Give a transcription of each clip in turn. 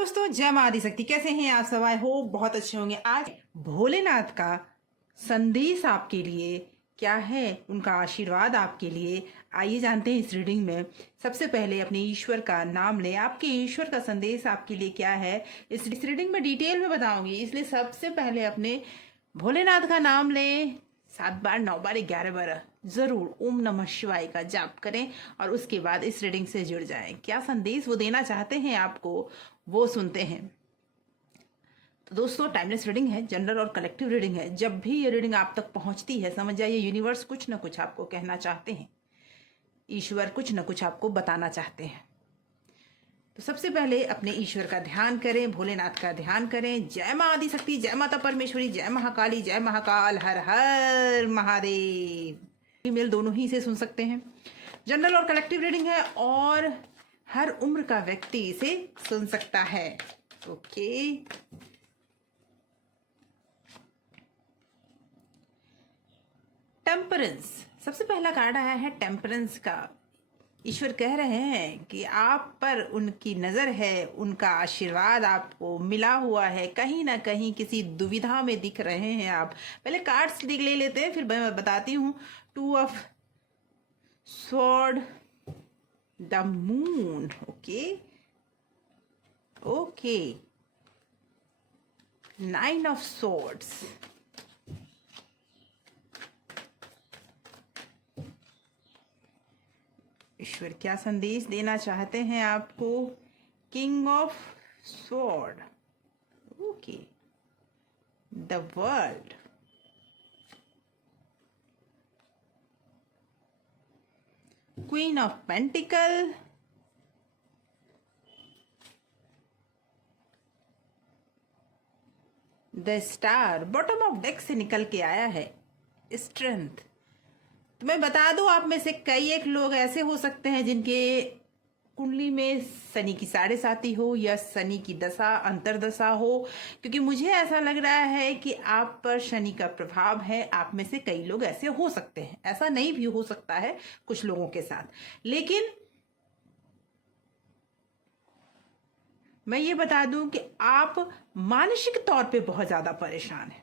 दोस्तों जय मां आदिशक्ति। कैसे हैं आप सब? आई होप बहुत अच्छे होंगे। आज भोलेनाथ का संदेश आपके लिए क्या है, उनका आशीर्वाद आपके लिए, आइए जानते हैं इस रीडिंग में। सबसे पहले अपने ईश्वर का नाम लें। आपके ईश्वर का संदेश आपके लिए क्या है इस रीडिंग में डिटेल में बताऊंगी, इसलिए सबसे पहले अपने भोलेनाथ का नाम लें। 7 बार, 9 बार, 11 बार जरूर ओम नमः शिवाय का जाप करें और उसके बाद इस रीडिंग से जुड़ जाएं। क्या संदेश वो देना चाहते हैं आपको, वो सुनते हैं। तो दोस्तों टाइमलेस रीडिंग है, जनरल और कलेक्टिव रीडिंग है। जब भी ये रीडिंग आप तक पहुंचती है समझ जाइए यूनिवर्स कुछ ना कुछ आपको कहना चाहते हैं, ईश्वर कुछ ना कुछ आपको बताना चाहते हैं। तो सबसे पहले अपने ईश्वर का ध्यान करें, भोलेनाथ का ध्यान करें। जय मां आदिशक्ति, जय माता परमेश्वरी, जय महाकाली, जय महाकाल, हर हर महादेव। ईमेल दोनों ही से सुन सकते हैं। जनरल और कलेक्टिव रीडिंग है और हर उम्र का व्यक्ति इसे सुन सकता है। ओके, टेम्परेंस सबसे पहला कार्ड आया है, टेम्परेंस का। ईश्वर कह रहे हैं कि आप पर उनकी नजर है, उनका आशीर्वाद आपको मिला हुआ है। कहीं ना कहीं किसी दुविधा में दिख रहे हैं आप। पहले कार्ड्स ले लेते हैं, फिर मैं बताती हूँ। 2 of sword, the moon, okay okay, 9 of swords, ईश्वर क्या संदेश देना चाहते हैं आपको। King of sword, okay, the world, queen of pentacle, the star. Bottom of deck से निकल के आया है स्ट्रेंथ। तो मैं बता दूं, आप में से कई एक लोग ऐसे हो सकते हैं जिनके कुंडली में शनि की 7.5 हो या शनि की दशा, अंतरदशा हो, क्योंकि मुझे ऐसा लग रहा है कि आप पर शनि का प्रभाव है। आप में से कई लोग ऐसे हो सकते हैं, ऐसा नहीं भी हो सकता है कुछ लोगों के साथ। लेकिन मैं ये बता दूं कि आप मानसिक तौर पे बहुत ज्यादा परेशान हैं,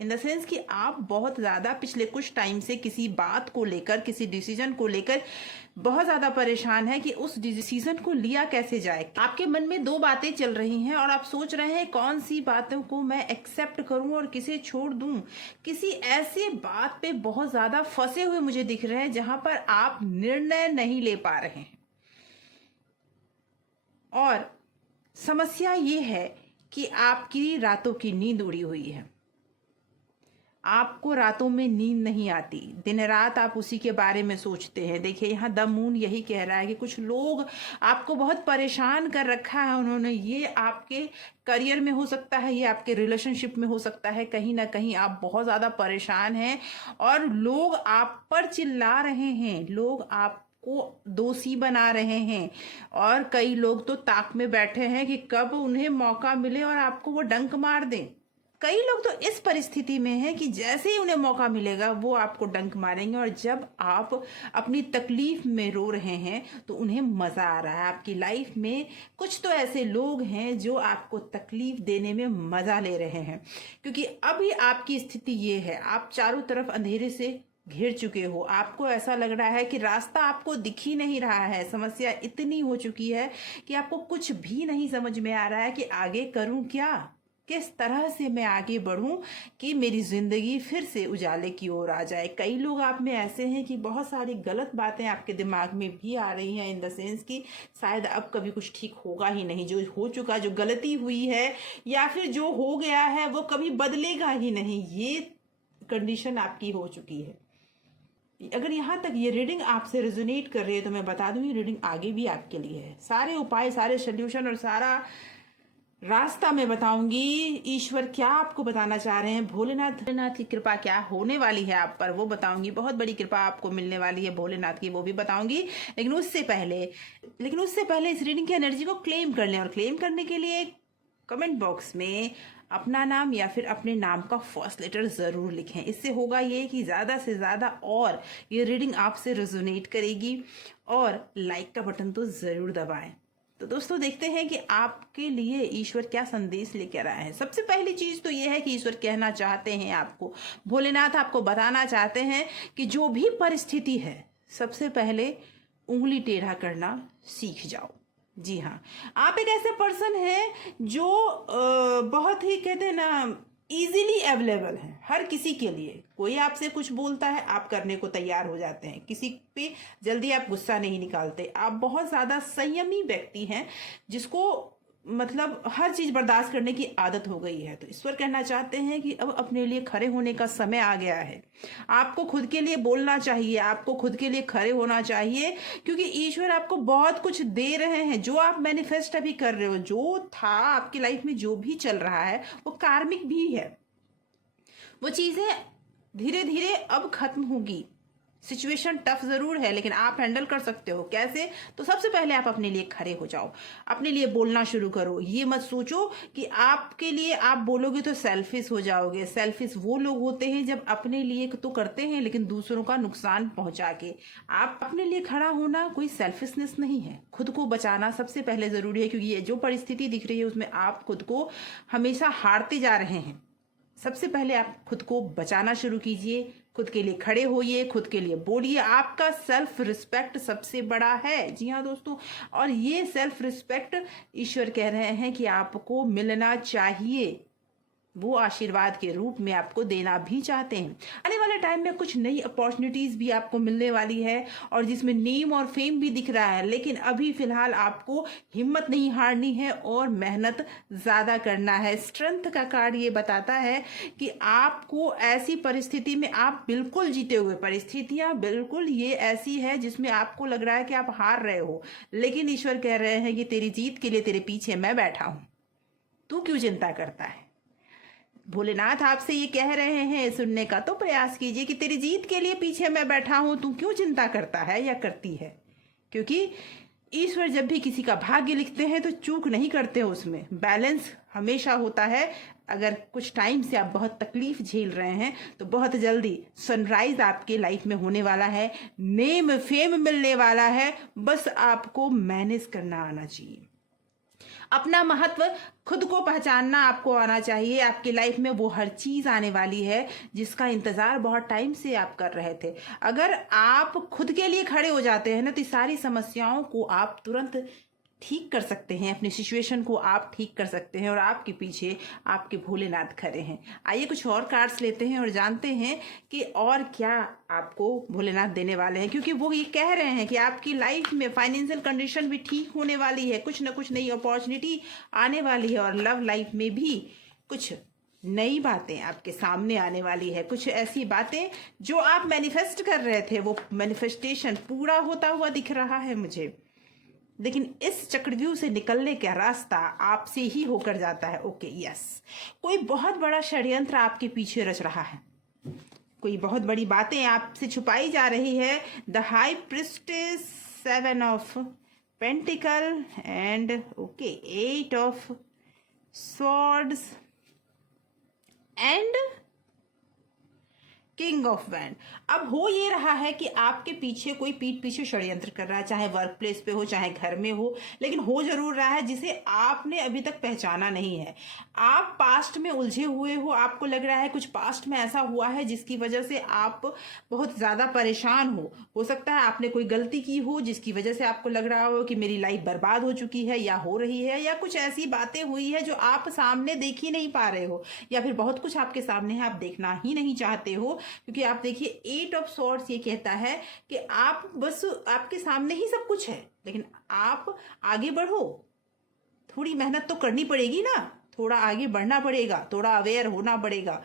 इन द सेंस कि आप बहुत ज्यादा पिछले कुछ टाइम से किसी बात को लेकर, किसी डिसीजन को लेकर बहुत ज्यादा परेशान है कि उस डिसीजन को लिया कैसे जाए। आपके मन में 2 बातें चल रही हैं और आप सोच रहे हैं कौन सी बातों को मैं एक्सेप्ट करूं और किसे छोड़ दूं। किसी ऐसी बात पे बहुत ज्यादा फंसे हुए मुझे दिख रहे हैं जहां पर आप निर्णय नहीं ले पा रहे हैं। और समस्या ये है कि आपकी रातों की नींद उड़ी हुई है। आपको रातों में नींद नहीं आती, दिन रात आप उसी के बारे में सोचते हैं। देखिए यहाँ द मून यही कह रहा है कि कुछ लोग आपको बहुत परेशान कर रखा है उन्होंने। ये आपके करियर में हो सकता है, ये आपके रिलेशनशिप में हो सकता है। कहीं ना कहीं आप बहुत ज़्यादा परेशान हैं और लोग आप पर चिल्ला रहे हैं, लोग को दोषी बना रहे हैं और कई लोग तो ताक में बैठे हैं कि कब उन्हें मौका मिले और आपको वो डंक मार दें। कई लोग तो इस परिस्थिति में हैं कि जैसे ही उन्हें मौका मिलेगा वो आपको डंक मारेंगे। और जब आप अपनी तकलीफ में रो रहे हैं तो उन्हें मजा आ रहा है। आपकी लाइफ में कुछ तो ऐसे लोग हैं जो आपको तकलीफ देने में मजा ले रहे हैं, क्योंकि अभी आपकी स्थिति ये है, आप चारों तरफ अंधेरे से घिर चुके हो। आपको ऐसा लग रहा है कि रास्ता आपको दिख ही नहीं रहा है। समस्या इतनी हो चुकी है कि आपको कुछ भी नहीं समझ में आ रहा है कि आगे करूं क्या, किस तरह से मैं आगे बढ़ूं कि मेरी जिंदगी फिर से उजाले की ओर आ जाए। कई लोग आप में ऐसे हैं कि बहुत सारी गलत बातें आपके दिमाग में भी आ रही हैं, इन द सेंस कि शायद अब कभी कुछ ठीक होगा ही नहीं। जो हो चुका, जो गलती हुई है या फिर जो हो गया है वो कभी बदलेगा ही नहीं, ये कंडीशन आपकी हो चुकी है। अगर यहाँ तक ये रीडिंग आपसे रेजोनेट कर रही है तो मैं बता दूं ये रीडिंग आगे भी आपके लिए है। सारे उपाय, सारे सोल्यूशन और सारा रास्ता मैं बताऊंगी। ईश्वर क्या आपको बताना चाह रहे हैं, भोलेनाथ की कृपा क्या होने वाली है आप पर वो बताऊंगी। बहुत बड़ी कृपा आपको मिलने वाली है भोलेनाथ की, वो भी बताऊंगी। लेकिन उससे पहले इस रीडिंग की एनर्जी को क्लेम कर लें। और क्लेम करने के लिए कमेंट बॉक्स में अपना नाम या फिर अपने नाम का फर्स्ट लेटर जरूर लिखें। इससे होगा ये कि ज्यादा से ज्यादा और ये रीडिंग आपसे रेजोनेट करेगी। और लाइक का बटन तो जरूर दबाएं। तो दोस्तों देखते हैं कि आपके लिए ईश्वर क्या संदेश लेकर आए हैं। सबसे पहली चीज तो ये है कि ईश्वर कहना चाहते हैं आपको, भोलेनाथ आपको बताना चाहते हैं कि जो भी परिस्थिति है, सबसे पहले उंगली टेढ़ा करना सीख जाओ। जी हाँ, आप एक ऐसे पर्सन हैं जो बहुत ही कहते हैं ना इजीली अवेलेबल है हर किसी के लिए। कोई आपसे कुछ बोलता है, आप करने को तैयार हो जाते हैं। किसी पे जल्दी आप गुस्सा नहीं निकालते। आप बहुत ज़्यादा संयमी व्यक्ति हैं जिसको मतलब हर चीज़ बर्दाश्त करने की आदत हो गई है। तो ईश्वर कहना चाहते हैं कि अब अपने लिए खड़े होने का समय आ गया है। आपको खुद के लिए बोलना चाहिए, आपको खुद के लिए खड़े होना चाहिए, क्योंकि ईश्वर आपको बहुत कुछ दे रहे हैं। जो आप मैनिफेस्ट अभी कर रहे हो, जो था आपकी लाइफ में, जो भी चल रहा है, वो कार्मिक भी है। वो चीज़ें धीरे धीरे अब खत्म होगी। सिचुएशन टफ जरूर है, लेकिन आप हैंडल कर सकते हो। कैसे? तो सबसे पहले आप अपने लिए खड़े हो जाओ, अपने लिए बोलना शुरू करो। ये मत सोचो कि आपके लिए आप बोलोगे तो सेल्फिश हो जाओगे। सेल्फिश वो लोग होते हैं जब अपने लिए तो करते हैं लेकिन दूसरों का नुकसान पहुंचा के। आप अपने लिए खड़ा होना कोई सेल्फिशनेस नहीं है। खुद को बचाना सबसे पहले जरूरी है, क्योंकि ये जो परिस्थिति दिख रही है उसमें आप खुद को हमेशा हारते जा रहे हैं। सबसे पहले आप खुद को बचाना शुरू कीजिए, खुद के लिए खड़े होइए, खुद के लिए बोलिए। आपका सेल्फ रिस्पेक्ट सबसे बड़ा है। जी हाँ दोस्तों, और ये सेल्फ रिस्पेक्ट ईश्वर कह रहे हैं कि आपको मिलना चाहिए। वो आशीर्वाद के रूप में आपको देना भी चाहते हैं। आने वाले टाइम में कुछ नई अपॉर्चुनिटीज भी आपको मिलने वाली है, और जिसमें नेम और फेम भी दिख रहा है। लेकिन अभी फिलहाल आपको हिम्मत नहीं हारनी है और मेहनत ज्यादा करना है। स्ट्रेंथ का कार्ड ये बताता है कि आपको ऐसी परिस्थिति में आप बिल्कुल जीते हुए, परिस्थितियां बिल्कुल ये ऐसी है जिसमें आपको लग रहा है कि आप हार रहे हो, लेकिन ईश्वर कह रहे हैं कि तेरी जीत के लिए तेरे पीछे मैं बैठा हूं, तू क्यों चिंता करता है। भोलेनाथ आपसे ये कह रहे हैं, सुनने का तो प्रयास कीजिए कि तेरी जीत के लिए पीछे मैं बैठा हूं, तू क्यों चिंता करता है या करती है। क्योंकि ईश्वर जब भी किसी का भाग्य लिखते हैं तो चूक नहीं करते, उसमें बैलेंस हमेशा होता है। अगर कुछ टाइम से आप बहुत तकलीफ झेल रहे हैं तो बहुत जल्दी सनराइज आपके लाइफ में होने वाला है, नेम फेम मिलने वाला है। बस आपको मैनेज करना आना चाहिए। अपना महत्व खुद को पहचानना आपको आना चाहिए। आपकी लाइफ में वो हर चीज आने वाली है जिसका इंतजार बहुत टाइम से आप कर रहे थे। अगर आप खुद के लिए खड़े हो जाते हैं ना, तो सारी समस्याओं को आप तुरंत ठीक कर सकते हैं। अपनी सिचुएशन को आप ठीक कर सकते हैं, और आपके पीछे आपके भोलेनाथ खड़े हैं। आइए कुछ और कार्ड्स लेते हैं और जानते हैं कि और क्या आपको भोलेनाथ देने वाले हैं, क्योंकि वो ये कह रहे हैं कि आपकी लाइफ में फाइनेंशियल कंडीशन भी ठीक होने वाली है, कुछ ना कुछ नई अपॉर्चुनिटी आने वाली है, और लव लाइफ में भी कुछ नई बातें आपके सामने आने वाली है। कुछ ऐसी बातें जो आप मैनिफेस्ट कर रहे थे, वो मैनिफेस्टेशन पूरा होता हुआ दिख रहा है मुझे। लेकिन इस चक्रव्यूह से निकलने का रास्ता आपसे ही होकर जाता है। ओके, यस, कोई बहुत बड़ा षड्यंत्र आपके पीछे रच रहा है, कोई बहुत बड़ी बातें आपसे छुपाई जा रही है। The high priestess, 7 of pentacle and okay 8 of swords and king of wand. अब हो ये रहा है कि आपके पीछे कोई पीठ पीछे षड्यंत्र कर रहा है, चाहे वर्क प्लेस पे हो चाहे घर में हो, लेकिन हो जरूर रहा है जिसे आपने अभी तक पहचाना नहीं है। आप पास्ट में उलझे हुए हो, आपको लग रहा है कुछ पास्ट में ऐसा हुआ है जिसकी वजह से आप बहुत ज्यादा परेशान हो सकता है आपने कोई गलती की हो जिसकी वजह से आपको लग रहा हो कि मेरी लाइफ बर्बाद हो चुकी है या हो रही है, या कुछ ऐसी बातें हुई है जो आप सामने देख ही नहीं पा रहे हो, या फिर बहुत कुछ आपके सामने है आप देखना ही नहीं चाहते हो। क्योंकि आप देखिए 8 ऑफ स्वॉर्ड्स ये कहता है कि आप बस आपके सामने ही सब कुछ है, लेकिन आप आगे बढ़ो। थोड़ी मेहनत तो करनी पड़ेगी ना, थोड़ा आगे बढ़ना पड़ेगा, थोड़ा अवेयर होना पड़ेगा।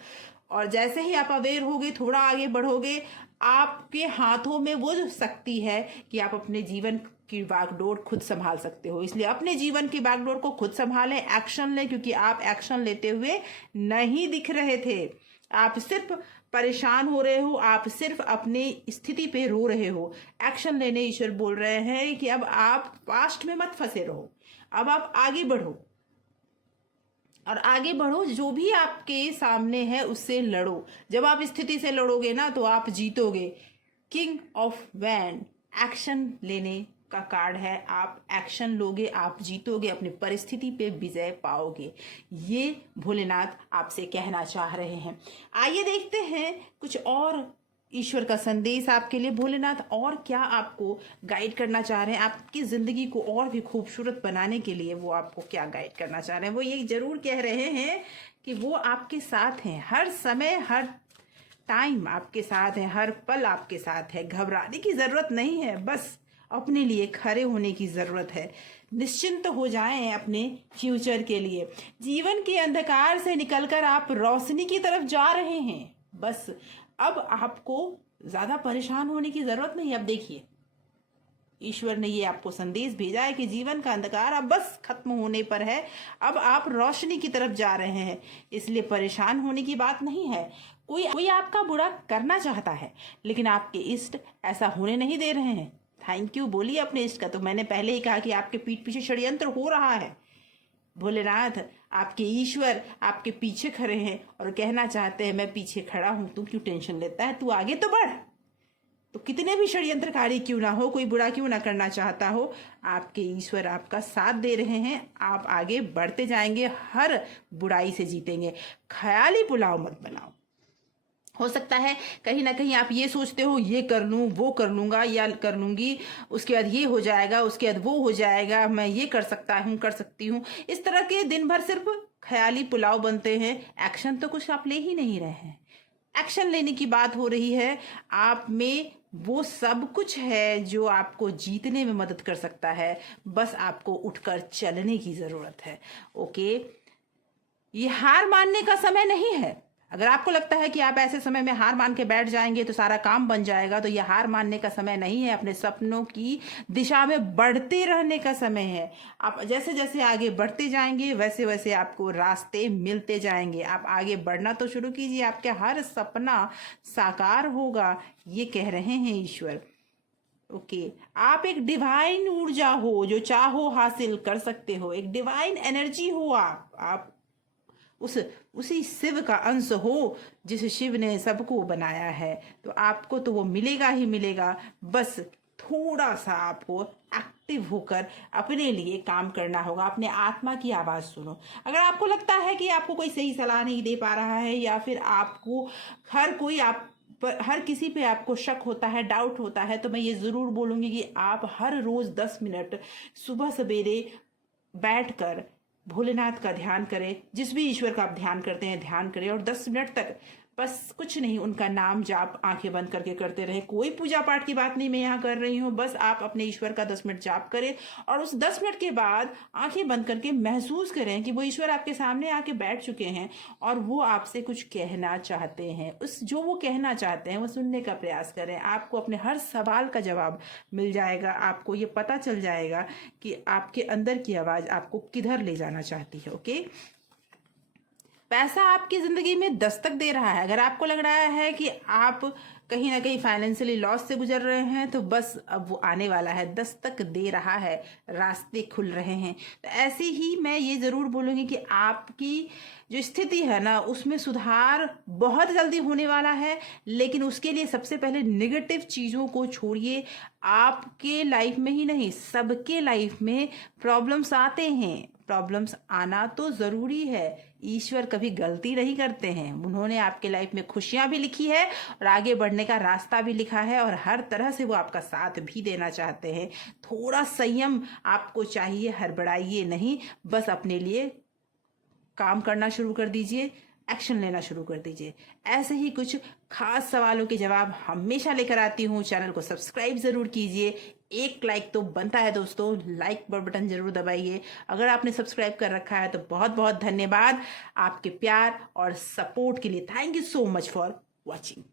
और जैसे ही आप अवेयर होगे, थोड़ा आगे बढ़ोगे, आपके हाथों में वो जो शक्ति है कि आप अपने जीवन की बागडोर खुद संभाल सकते हो। इसलिए अपने जीवन की बागडोर को खुद संभालें, एक्शन लें, क्योंकि आप एक्शन लेते हुए नहीं दिख रहे थे। आप सिर्फ परेशान हो रहे हो, आप सिर्फ अपनी स्थिति पे रो रहे हो। एक्शन लेने ईश्वर बोल रहे हैं कि अब आप पास्ट में मत फंसे रहो, अब आप आगे बढ़ो, और आगे बढ़ो, जो भी आपके सामने है उससे लड़ो। जब आप स्थिति से लड़ोगे ना तो आप जीतोगे। किंग ऑफ वैंड, एक्शन लेने का कार्ड है। आप एक्शन लोगे, आप जीतोगे, अपनी परिस्थिति पे विजय पाओगे, ये भोलेनाथ आपसे कहना चाह रहे हैं। आइए देखते हैं कुछ और ईश्वर का संदेश आपके लिए। भोलेनाथ और क्या आपको गाइड करना चाह रहे हैं, आपकी ज़िंदगी को और भी खूबसूरत बनाने के लिए वो आपको क्या गाइड करना चाह रहे हैं। वो ये ज़रूर कह रहे हैं कि वो आपके साथ हैं, हर समय हर टाइम आपके साथ है, हर पल आपके साथ है। घबराने की ज़रूरत नहीं है, बस अपने लिए खड़े होने की ज़रूरत है। निश्चिंत हो जाएं अपने फ्यूचर के लिए। जीवन के अंधकार से निकलकर आप रोशनी की तरफ जा रहे हैं। बस अब आपको ज़्यादा परेशान होने की ज़रूरत नहीं। अब देखिए, ईश्वर ने ये आपको संदेश भेजा है कि जीवन का अंधकार अब बस खत्म होने पर है, अब आप रोशनी की तरफ जा रहे हैं, इसलिए परेशान होने की बात नहीं है। कोई आपका बुरा करना चाहता है, लेकिन आपके इष्ट ऐसा होने नहीं दे रहे हैं। थैंक यू बोलिए अपने इष्ट का। तो मैंने पहले ही कहा कि आपके पीठ पीछे षड्यंत्र हो रहा है। भोलेनाथ आपके ईश्वर आपके पीछे खड़े हैं और कहना चाहते हैं, मैं पीछे खड़ा हूं, तू क्यों टेंशन लेता है, तू आगे तो बढ़। तो कितने भी षड्यंत्रकारी क्यों ना हो, कोई बुरा क्यों ना करना चाहता हो, आपके ईश्वर आपका साथ दे रहे हैं। आप आगे बढ़ते जाएंगे, हर बुराई से जीतेंगे। ख्याली पुलाव मत बनाओ। हो सकता है कहीं ना कहीं आप ये सोचते हो, ये कर लूँ, वो कर लूँगा या कर लूँगी, उसके बाद ये हो जाएगा, उसके बाद वो हो जाएगा, मैं ये कर सकता हूँ, कर सकती हूँ। इस तरह के दिन भर सिर्फ ख्याली पुलाव बनते हैं। एक्शन तो कुछ आप ले ही नहीं रहे हैं। एक्शन लेने की बात हो रही है। आप में वो सब कुछ है जो आपको जीतने में मदद कर सकता है। बस आपको उठकर चलने की ज़रूरत है। ओके, ये हार मानने का समय नहीं है। अगर आपको लगता है कि आप ऐसे समय में हार मान के बैठ जाएंगे तो सारा काम बन जाएगा, तो यह हार मानने का समय नहीं है। अपने सपनों की दिशा में बढ़ते रहने का समय है। आप जैसे जैसे आगे बढ़ते जाएंगे वैसे वैसे आपको रास्ते मिलते जाएंगे। आप आगे बढ़ना तो शुरू कीजिए, आपका हर सपना साकार होगा, ये कह रहे हैं ईश्वर। ओके, आप एक डिवाइन ऊर्जा हो, जो चाहो हासिल कर सकते हो। एक डिवाइन एनर्जी हो आप उसी शिव का अंश हो, जिस शिव ने सबको बनाया है। तो आपको तो वो मिलेगा ही मिलेगा। बस थोड़ा सा आपको एक्टिव होकर अपने लिए काम करना होगा। अपने आत्मा की आवाज़ सुनो। अगर आपको लगता है कि आपको कोई सही सलाह नहीं दे पा रहा है, या फिर आपको हर किसी पे आपको शक होता है, डाउट होता है, तो मैं ये ज़रूर बोलूँगी कि आप हर रोज़ 10 मिनट सुबह सवेरे बैठकर भोलेनाथ का ध्यान करें। जिस भी ईश्वर का आप ध्यान करते हैं, ध्यान करें और 10 मिनट तक बस कुछ नहीं, उनका नाम जाप आंखें बंद करके करते रहे। कोई पूजा पाठ की बात नहीं मैं यहाँ कर रही हूँ। बस आप अपने ईश्वर का 10 मिनट जाप करें और उस 10 मिनट के बाद आंखें बंद करके महसूस करें कि वो ईश्वर आपके सामने आके बैठ चुके हैं और वो आपसे कुछ कहना चाहते हैं। जो वो कहना चाहते हैं वो सुनने का प्रयास करें। आपको अपने हर सवाल का जवाब मिल जाएगा। आपको ये पता चल जाएगा कि आपके अंदर की आवाज़ आपको किधर ले जाना चाहती है। ओके, पैसा आपकी ज़िंदगी में दस्तक दे रहा है। अगर आपको लग रहा है कि आप कहीं ना कहीं फाइनेंशियली लॉस से गुजर रहे हैं, तो बस अब वो आने वाला है, दस्तक दे रहा है, रास्ते खुल रहे हैं। तो ऐसे ही मैं ये ज़रूर बोलूँगी कि आपकी जो स्थिति है ना, उसमें सुधार बहुत जल्दी होने वाला है। लेकिन उसके लिए सबसे पहले नेगेटिव चीज़ों को छोड़िए। आपके लाइफ में ही नहीं, सबके लाइफ में प्रॉब्लम्स आते हैं। प्रॉब्लम्स आना तो ज़रूरी है। ईश्वर कभी गलती नहीं करते हैं। उन्होंने आपके लाइफ में खुशियां भी लिखी है और आगे बढ़ने का रास्ता भी लिखा है, और हर तरह से वो आपका साथ भी देना चाहते हैं। थोड़ा संयम आपको चाहिए, हड़बड़ाइए नहीं, बस अपने लिए काम करना शुरू कर दीजिए, एक्शन लेना शुरू कर दीजिए। ऐसे ही कुछ खास सवालों के जवाब हमेशा लेकर आती हूँ। चैनल को सब्सक्राइब ज़रूर कीजिए। एक लाइक तो बनता है दोस्तों, लाइक बटन जरूर दबाइए। अगर आपने सब्सक्राइब कर रखा है तो बहुत बहुत धन्यवाद आपके प्यार और सपोर्ट के लिए। Thank you so much for watching.